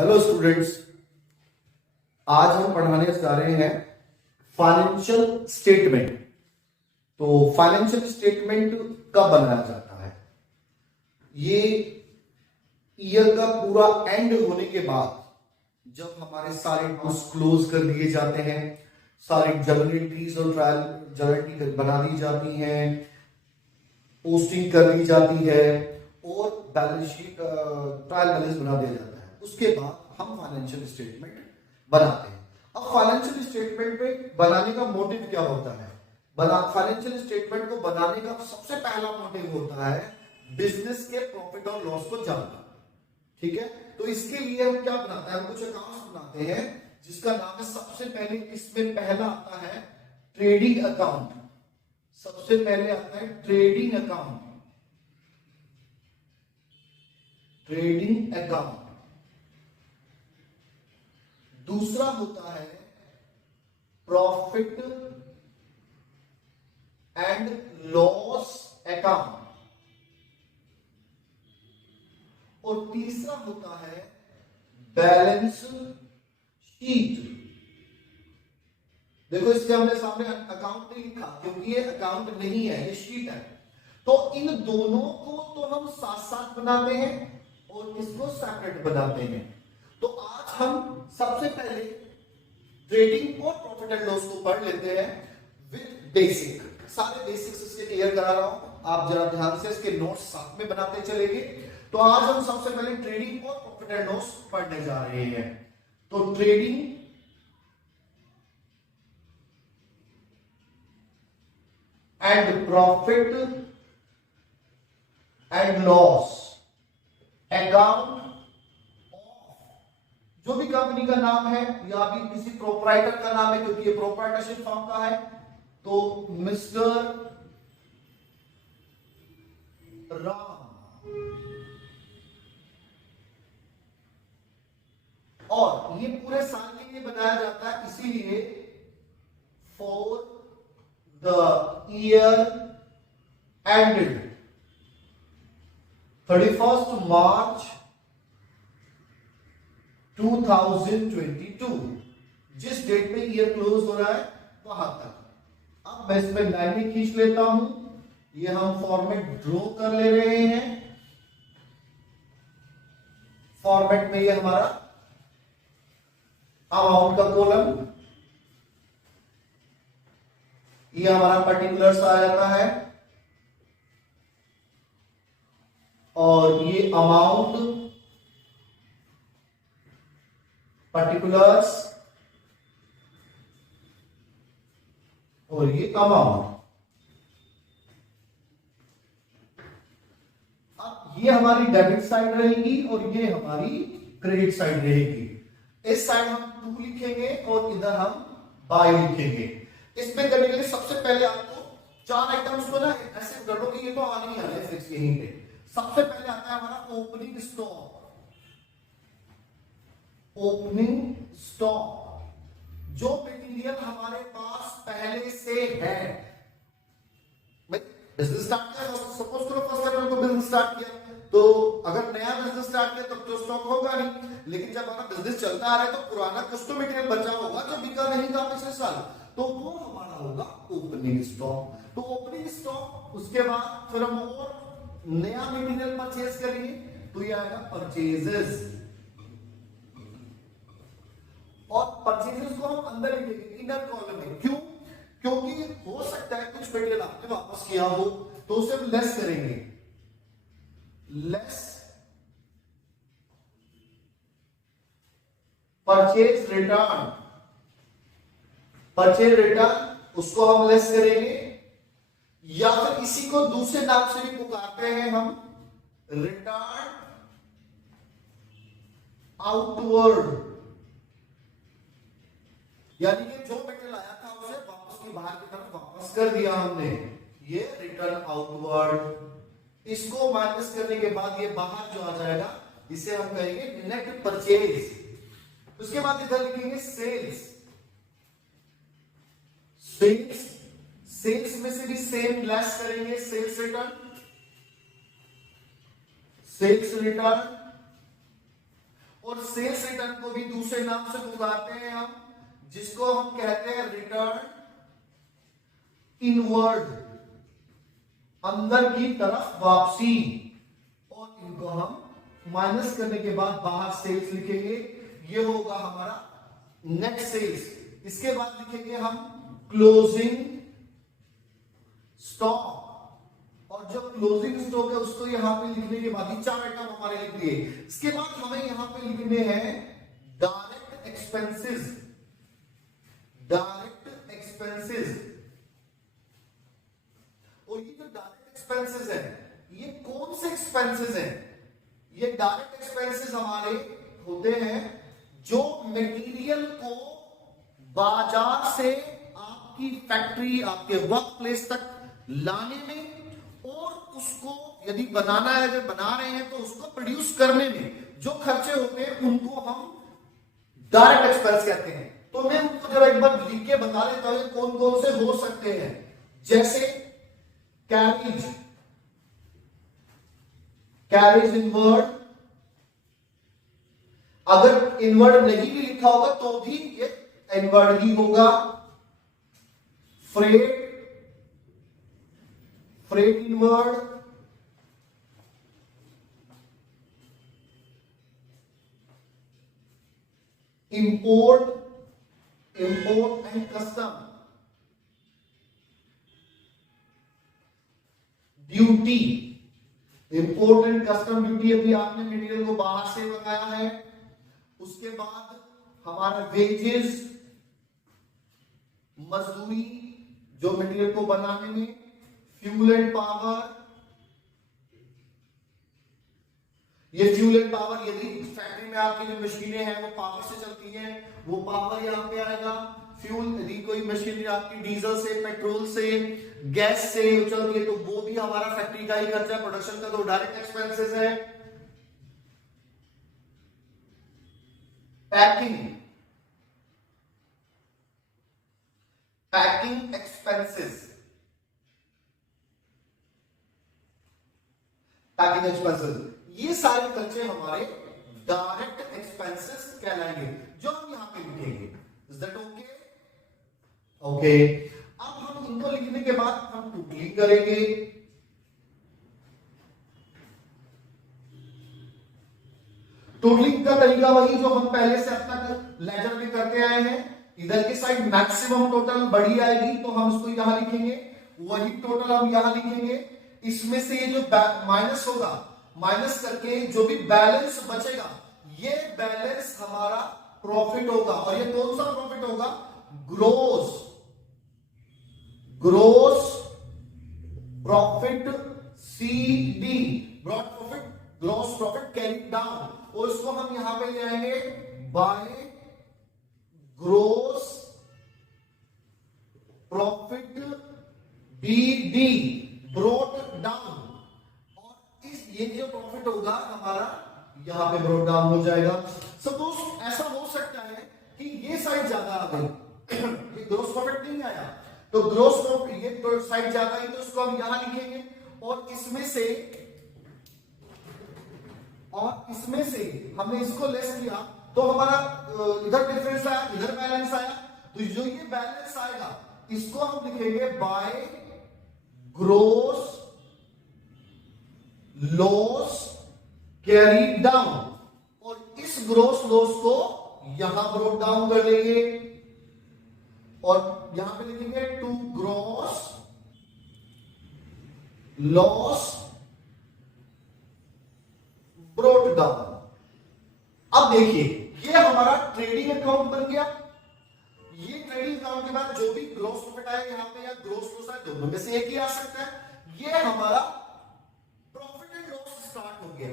Hello students, आज हम पढ़ाने जा रहे हैं फाइनेंशियल स्टेटमेंट। तो फाइनेंशियल स्टेटमेंट कब बनाया जाता है? ये ईयर का पूरा एंड होने के बाद जब हमारे सारे बुक्स क्लोज कर दिए जाते हैं, सारी जर्नल एंट्रीज और ट्रायल जर्नल एंट्री बना दी जाती हैं, पोस्टिंग कर दी जाती है और बैलेंस शीट ट्रायल बैलेंस बना दिया जाता है। उसके बाद हम फाइनेंशियल स्टेटमेंट बनाते हैं। अब फाइनेंशियल स्टेटमेंट में बनाने का मोटिव क्या होता है? फाइनेंशियल स्टेटमेंट को बनाने का सबसे पहला मोटिव होता है बिजनेस के प्रॉफिट और लॉस को जानना। ठीक है, तो इसके लिए हम क्या बनाते हैं? हम कुछ अकाउंट्स बनाते हैं जिसका नाम है, सबसे पहले इसमें पहला आता है ट्रेडिंग अकाउंट। सबसे पहले आता है ट्रेडिंग अकाउंट। Trading account. दूसरा होता है प्रॉफिट एंड लॉस अकाउंट और तीसरा होता है बैलेंस शीट। देखो, इसके हमने सामने अकाउंट नहीं लिखा क्योंकि ये अकाउंट नहीं है, ये शीट है। तो इन दोनों को तो हम साथ साथ बनाते हैं और इसको सेपरेट बनाते हैं। तो आज हम सबसे पहले ट्रेडिंग और प्रॉफिट एंड लॉस को पढ़ लेते हैं विद बेसिक। सारे बेसिक्स इसके क्लियर करा रहा हूं, आप जरा ध्यान से इसके नोट्स साथ में बनाते चलेंगे। तो आज हम सबसे पहले ट्रेडिंग और प्रॉफिट एंड लॉस पढ़ने जा रहे हैं। तो trading and profit and loss account, जो भी कंपनी का नाम है या भी किसी प्रोप्राइटर का नाम है, क्योंकि ये प्रोप्राइटरशिप फॉर्म का है, तो मिस्टर राम। और ये पूरे साल के लिए बनाया जाता है, इसीलिए फॉर द ईयर एंडेड 31 मार्च 2022, जिस डेट में ईयर क्लोज हो रहा है वहां तक। अब मैं इसमें लाइनें खींच लेता हूं, ये हम फॉर्मेट ड्रॉ कर ले रहे हैं। फॉर्मेट में ये हमारा अमाउंट का कॉलम, ये हमारा पर्टिकुलर्स आ जाता है और ये अमाउंट पर्टिकुलर्स और ये अमाउंट। अब ये हमारी डेबिट साइड रहेगी और ये हमारी क्रेडिट साइड रहेगी। इस साइड हम 2 लिखेंगे और इधर हम बाय लिखेंगे। इसमें करने के लिए सबसे पहले आपको 4 आइटम्स को ना ऐसे कर लो कि ये तो आने ही आने फिक्स यहीं पे। सबसे पहले आता है हमारा ओपनिंग स्टॉक। ओपनिंग स्टॉक, जो मटेरियल हमारे पास पहले से है। बिजनेस स्टार्ट किया, सपोज करो फर्स्ट अप्रैल को बिजनेस स्टार्ट किया, तो अगर नया बिजनेस स्टार्ट किया तब तो स्टॉक होगा नहीं, लेकिन जब हमारा बिजनेस चलता आ रहा है तो पुराना कुछ तो मटेरियल बचा होगा जो बिका नहीं था पिछले साल, तो वो हमारा होगा ओपनिंग स्टॉक। तो ओपनिंग स्टॉक, उसके बाद फिर हम और नया मटेरियल परचेज करेंगे तो ये आएगा परचेजेस। और परचेजेस को हम अंदर लिखेंगे इनर कॉलम में। क्यों? क्योंकि हो सकता है कुछ मटेरियल आपने वापस किया हो तो उसे हम लेस करेंगे। Less purchase return. Purchase return उसको हम लेस करेंगे, या फिर इसी को दूसरे नाम से भी पुकारते हैं हम रिटर्न आउटवर्ड। यानी कि जो मटेरियल आया था उसे वापस की बाहर की तरफ वापस कर दिया हमने, ये रिटर्न आउटवर्ड। इसको माइनस करने के बाद ये बाहर जो आ जाएगा इसे हम कहेंगे नेट परचेज। उसके बाद इधर लिखेंगे सेल्स। सेल्स, सेल्स में से भी सेम लेस करेंगे, सेल्स रिटर्न, सेल्स रिटर्न। और सेल्स रिटर्न को भी दूसरे नाम से पुकारते हैं हम, जिसको हम कहते हैं रिटर्न इनवर्ड, अंदर की तरफ वापसी। और इनको हम माइनस करने के बाद बाहर सेल्स लिखेंगे, ये होगा हमारा नेट सेल्स। इसके बाद लिखेंगे हम क्लोजिंग स्टॉक, और जो क्लोजिंग स्टॉक है उसको यहां पे लिखने के बाद ही 4 आइटम हमारे लिख दिए। इसके बाद हमें यहां पे लिखने हैं डायरेक्ट एक्सपेंसेस, डायरेक्ट एक्सपेंसेस। और ये जो डायरेक्ट एक्सपेंसेस है, ये कौन से एक्सपेंसेस हैं? ये डायरेक्ट एक्सपेंसेस हमारे होते हैं जो मटेरियल को बाजार से आपकी फैक्ट्री, आपके वर्क प्लेस तक लाने में, और उसको यदि बनाना है, जब बना रहे हैं तो उसको प्रोड्यूस करने में जो खर्चे होते हैं उनको हम डायरेक्ट एक्सपेंस कहते हैं। तो मैं उनको जरा एक बार लिख के बता देता हूं कौन कौन से हो सकते हैं। जैसे कैरेज, कैरेज इनवर्ड, अगर इनवर्ड नहीं भी लिखा होगा तो भी ये इनवर्ड ही होगा। Freight, freight inward, import, import and custom, duty, import and custom duty, अभी आपने मटेरियल को बाहर से मंगाया है। उसके बाद हमारा वेजेस, मजदूरी जो मटेरियल को बनाने में, फ्यूल एंड पावर, ये फ्यूल एंड पावर यदि फैक्ट्री में आपकी जो मशीनें हैं वो पावर से चलती हैं, वो पावर यहां पे आएगा। फ्यूल यदि कोई मशीनरी आपकी डीजल से, पेट्रोल से, गैस से चलती है तो वो भी हमारा फैक्ट्री का ही खर्चा, प्रोडक्शन का तो डायरेक्ट एक्सपेंसेस है। Packing, packing expenses, packing expenses, ये सारे खर्चे हमारे डायरेक्ट एक्सपेंसेस कहलाएंगे, जो हम यहां पे लिखेंगे। Is that okay? ओके। अब हम इनको लिखने के बाद हम टोटलिंग करेंगे। टोटलिंग का तरीका वही जो हम पहले से अब तक लेजर में करते आए हैं। इधर की साइड मैक्सिमम टोटल बड़ी आएगी तो हम उसको यहां लिखेंगे, वही टोटल हम यहां लिखेंगे। इसमें से ये जो माइनस होगा, माइनस करके जो भी बैलेंस बचेगा, ये बैलेंस हमारा प्रॉफिट होगा। और ये कौन सा प्रॉफिट होगा? Gross, gross profit, CD, gross profit, gross profit carry down. और इसको हम यहां पे ले आएंगे by gross profit, BD, brought down. और इस ये जो प्रॉफिट होगा हमारा यहां पे ब्रोट डाउन हो जाएगा। सपोज ऐसा हो सकता है कि ये साइड ज्यादा आ गई, ये ग्रोस प्रॉफिट नहीं आया, तो ग्रोस प्रॉफिट ये साइड ज्यादा आई तो उसको हम यहां लिखेंगे। और इसमें से हमने इसको लेस किया तो हमारा इधर डिफरेंस आया, इधर बैलेंस आया, तो जो ये बैलेंस आएगा इसको हम लिखेंगे by gross loss carry down. और इस ग्रोस लॉस को यहां ब्रोट डाउन कर लेंगे और यहां पे लिखेंगे to gross loss brought down. अब देखिए ये हमारा ट्रेडिंग अकाउंट बन गया। ये ट्रेडिंग अकाउंट के बाद जो भी ग्रोस प्रॉफिट आए यहां पे या ग्रोस लॉस आए, दोनों में से एक ही आ सकता है। ये हमारा प्रॉफिट एंड लॉस स्टार्ट हो गया,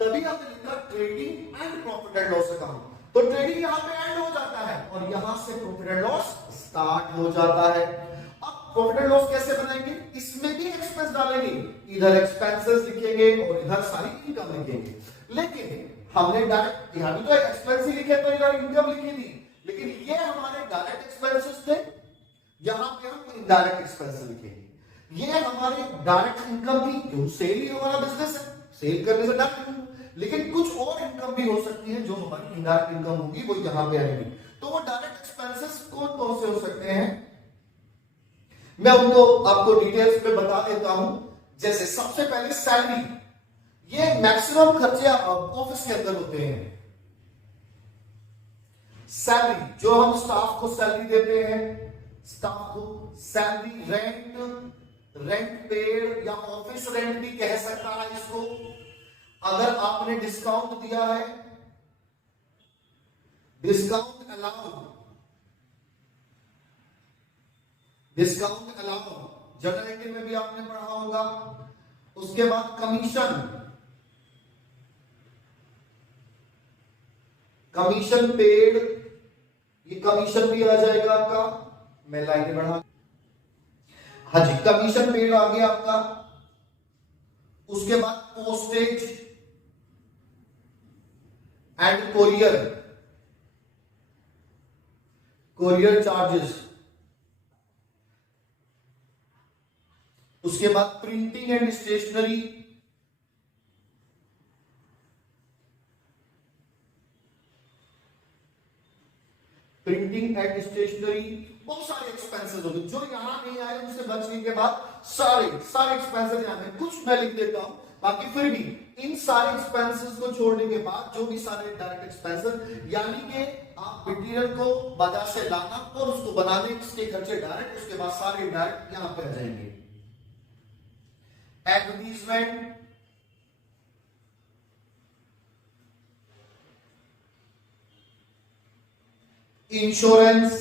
तभी हमने लिखा trading and profit and loss account. तो ट्रेडिंग यहां पे एंड हो जाता है और यहां से प्रॉफिट एंड लॉस स्टार्ट हो जाता है। अब प्रॉफिट एंड लॉस कैसे बनाएंगे? इसमें भी एक्सपेंस डालेंगे, इधर एक्सपेंसेस लिखेंगे और इधर सारी इनकम लिखेंगे। लेकिन हमने डायरेक्ट यहां भी तो एक्सपेंस ही लिखे तो इधर इनकम लिखी थी, लेकिन ये हमारे डायरेक्ट एक्सपेंसेस थे, यहां पे हम इनडायरेक्ट एक्सपेंसेस लिखेंगे। ये हमारी डायरेक्ट इनकम थी, क्यों सेल ही हमारा बिजनेस है, सेल करने से डायरेक्ट। लेकिन कुछ और इनकम भी हो सकती है जो हमारी इनडायरेक्ट इनकम होगी, वो यहां पे आएगी। तो वो डायरेक्ट एक्सपेंसेस कौन कौन से हो सकते हैं, मैं उनको आपको डिटेल्स में बता देता हूं। जैसे सबसे पहले सैलरी, ये मैक्सिमम खर्चे ऑफिस के अंदर होते हैं। सैलरी, जो हम स्टाफ को सैलरी देते हैं, स्टाफ को सैलरी, रेंट पेड या ऑफिस रेंट भी कह सकता है इसको। अगर आपने डिस्काउंट दिया है, डिस्काउंट अलाउ जनरल में भी आपने पढ़ा होगा। उसके बाद कमीशन पेड, ये कमीशन भी आ जाएगा आपका। मैं लाइनें बढ़ा, हाँ जी, कमीशन पेड आ गया आपका। उसके बाद पोस्टेज एंड कोरियर चार्जेस। उसके बाद प्रिंटिंग एंड स्टेशनरी, बहुत सारे एक्सपेंसेस होंगे जो यहां नहीं आए, उनसे बचने के बाद सारे एक्सपेंसेस यहां पे कुछ मैं लिख देता हूं। बाकी फिर भी इन सारे एक्सपेंसेस को छोड़ने के बाद जो भी सारे डायरेक्ट एक्सपेंसेस, यानी कि आप मटेरियल को बाजार से लाना और उसको बनाने के खर्चे डायरेक्ट, उसके बाद सारे डायरेक्ट यहां पे आ जाएंगे। एडवर्टीजमेंट, इंश्योरेंस,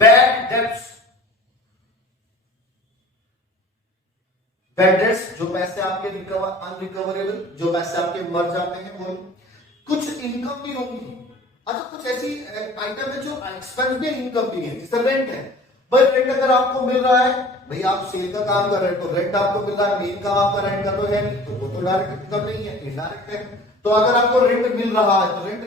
बैड डेट्स, जो पैसे आपके अनरिकवरेबल, जो पैसे आपके मर जाते हैं, वो कुछ इनकम भी होगी। अच्छा, कुछ ऐसी आइटम है जो एक्सपेंस भी इनकम भी है, जैसे रेंट है। भाई रेंट अगर आपको मिल रहा है, भाई आप सेल का काम कर रहे हैं तो रेंट आपको मिल रहा है, मेन काम आपका रेंट का तो है नहीं, तो वो तो डायरेक्ट इनकम नहीं है, इनडायरेक्ट है। तो अगर आपको रेंट मिल रहा है तो रेंट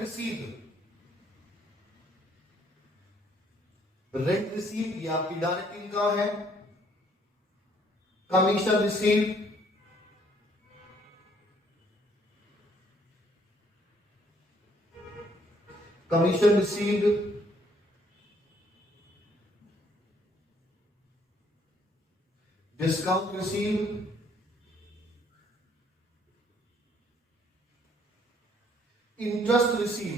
रिसीव ये आपकी डायरेक्ट इनकम है। Commission receive, discount receive, interest receive.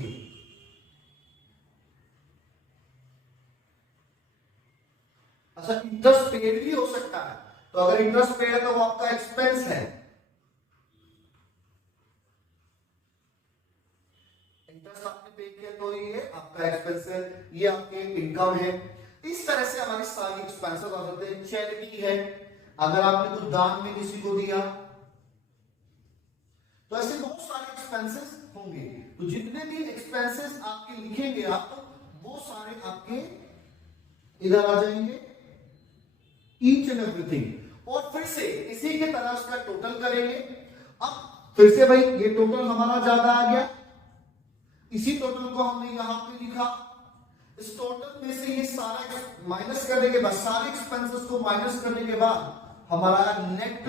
अच्छा, इंटरेस्ट पेड भी हो सकता है, तो अगर इंटरेस्ट पेड है तो वो आपका एक्सपेंस है। इंटरेस्ट आपने पे किया तो ये आपका एक्सपेंस है, ये आपके इनकम है। इस तरह से हमारी सारी एक्सपेंसेस आ जाते हैं। चैरिटी है, अगर आपने कुछ दान में किसी को दिया, तो ऐसे बहुत सारे एक्सपेंसेस होंगे। तो जितने भी एक्सपेंसेस आपके लिखेंगे आप, वो सारे आपके इधर आ जाएंगे, ईच एंड एवरीथिंग। और फिर से इसी के तरह उसका टोटल करेंगे। अब फिर से भाई ये टोटल हमारा ज्यादा आ गया, इसी टोटल को हमने यहां पे लिखा। इस टोटल में से ये सारा माइनस करने के बाद, सारे एक्सपेंसेस को माइनस करने के बाद हमारा नेट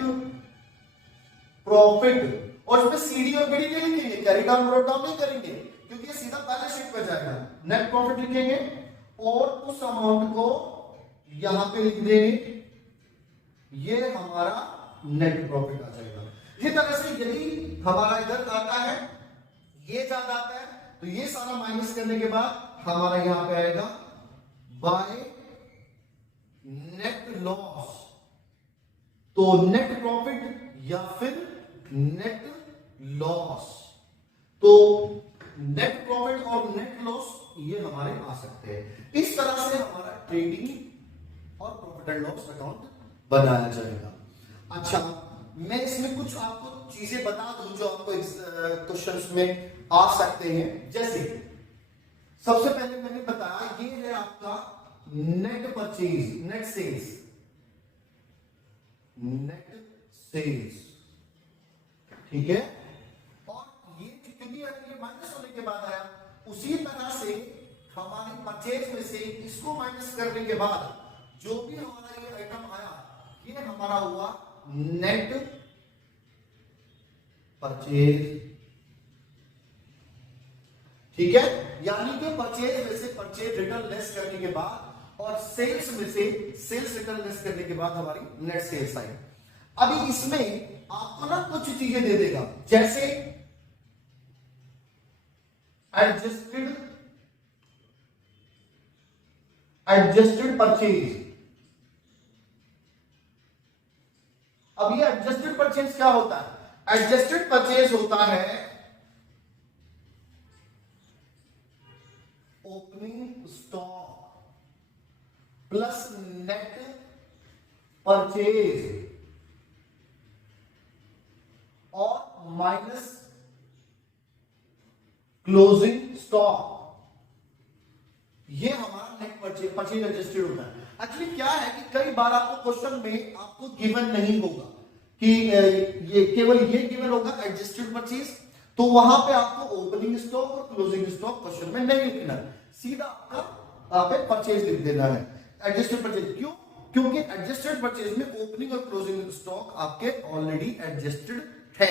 प्रॉफिट, और इसमें सीडी और बीडी नहीं लिखेंगे, कैरी डाउन ब्रॉट डाउन नहीं करेंगे, क्योंकि ये सीधा बैलेंस शीट पर जाएगा। नेट प्रॉफिट लिखेंगे और उस अमाउंट को यहां पे लिख देंगे, ये हमारा नेट प्रॉफिट आ जाएगा। इस तरह से यदि हमारा इधर आता है, ये ज्यादा आता है, तो ये सारा माइनस करने के बाद हमारा यहां पे आएगा बाय नेट लॉस। तो नेट प्रॉफिट या फिर नेट लॉस, तो नेट प्रॉफिट और नेट लॉस ये हमारे आ सकते हैं। इस तरह से हमारा ट्रेडिंग और प्रॉफिट एंड लॉस अकाउंट बनाया जाएगा। अच्छा, मैं इसमें कुछ आपको चीजें बता दूं जो आपको क्वेश्चंस में आ सकते हैं। जैसे सबसे पहले मैंने बताया, ये है आपका नेट परचेज, नेट सेल्स, ठीक है। और ये क्योंकि ये माइनस होने के बाद आया, उसी तरह से हमारे परचेज में से इसको माइनस करने के बाद जो भी हमारा ये आइटम आया, ये हमारा हुआ नेट परचेज। ठीक है, यानी कि परचेज में से परचेज रिटर्न लेस करने के बाद और सेल्स में से सेल्स रिटर्न लेस करने के बाद हमारी नेट सेल्स आई। अभी इसमें आपको ना कुछ चीजें दे देगा, जैसे एडजस्टेड परचेज। अब ये एडजस्टेड परचेज क्या होता है? एडजस्टेड परचेज होता है opening stock plus net purchase और माइनस क्लोजिंग स्टॉक। ये हमारा नेट परचेज एडजस्टेड होता है। एक्चुअली क्या है कि कई बार आपको क्वेश्चन में आपको गिवन नहीं होगा कि ये केवल ये गिवन होगा एडजस्टेड परचेज, तो वहां पे आपको ओपनिंग स्टॉक और क्लोजिंग स्टॉक क्वेश्चन में नहीं लिखना है, सीधा आपका आप परचेज लिख देना है एडजस्टेड परचेज। क्यों? क्योंकि एडजस्टेड परचेज में ओपनिंग और क्लोजिंग स्टॉक आपके ऑलरेडी एडजस्टेड है।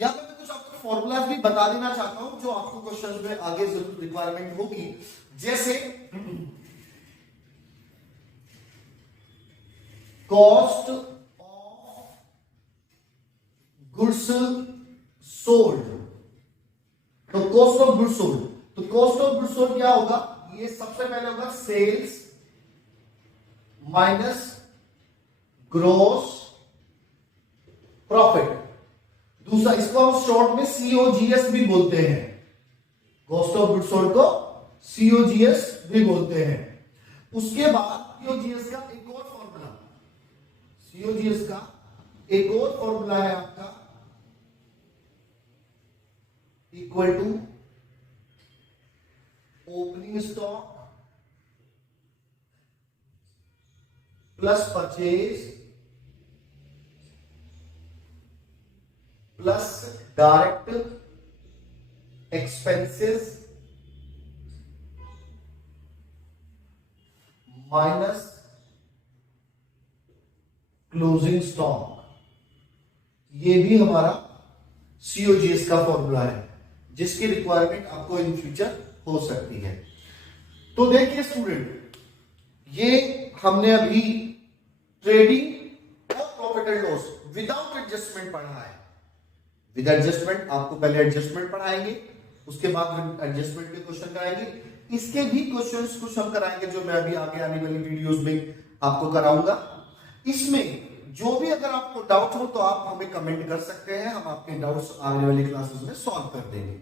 यहां पे मैं कुछ आपको फॉर्मूलाज भी बता देना चाहता हूं जो आपको क्वेश्चन में आगे जरूर रिक्वायरमेंट होगी, जैसे कॉस्ट ऑफ गुड्स सोल्ड। तो कॉस्ट ऑफ गुड्स सोल्ड, तो कॉस्ट ऑफ गुड्स सोल्ड क्या होगा? ये सबसे पहले होगा सेल्स माइनस ग्रॉस प्रॉफिट। दूसरा, इसको हम शॉर्ट में सीओजीएस भी बोलते हैं, कॉस्ट ऑफ गुड्स सोल्ड को सीओजीएस भी बोलते हैं। उसके बाद सीओजीएस का एक और फॉर्मूला, सीओजीएस का एक और फॉर्मूला है आपका equal to opening stock plus purchase plus direct expenses minus closing stock. ये भी हमारा सीओजीएस का फॉर्मूला है जिसकी रिक्वायरमेंट आपको इन फ्यूचर हो सकती है। तो देखिए स्टूडेंट, ये हमने अभी ट्रेडिंग और profit and loss without adjustment पढ़ा है। विद एडजस्टमेंट आपको पहले एडजस्टमेंट पढ़ाएंगे, उसके बाद एडजस्टमेंट के क्वेश्चन कराएंगे। इसके भी क्वेश्चंस कुछ हम कराएंगे जो मैं अभी आगे आने वाली वीडियोस में आपको कराऊंगा। इसमें जो भी अगर आपको डाउट हो तो आप हमें कमेंट कर सकते हैं, हम आपके डाउट्स आने वाली क्लासेस में सॉल्व कर देंगे।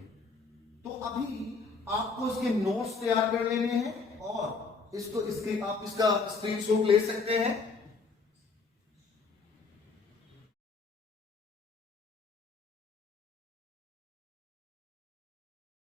तो अभी आपको इसके नोट्स तैयार कर लेने हैं और इसको आप इसका स्क्रीनशॉट ले सकते हैं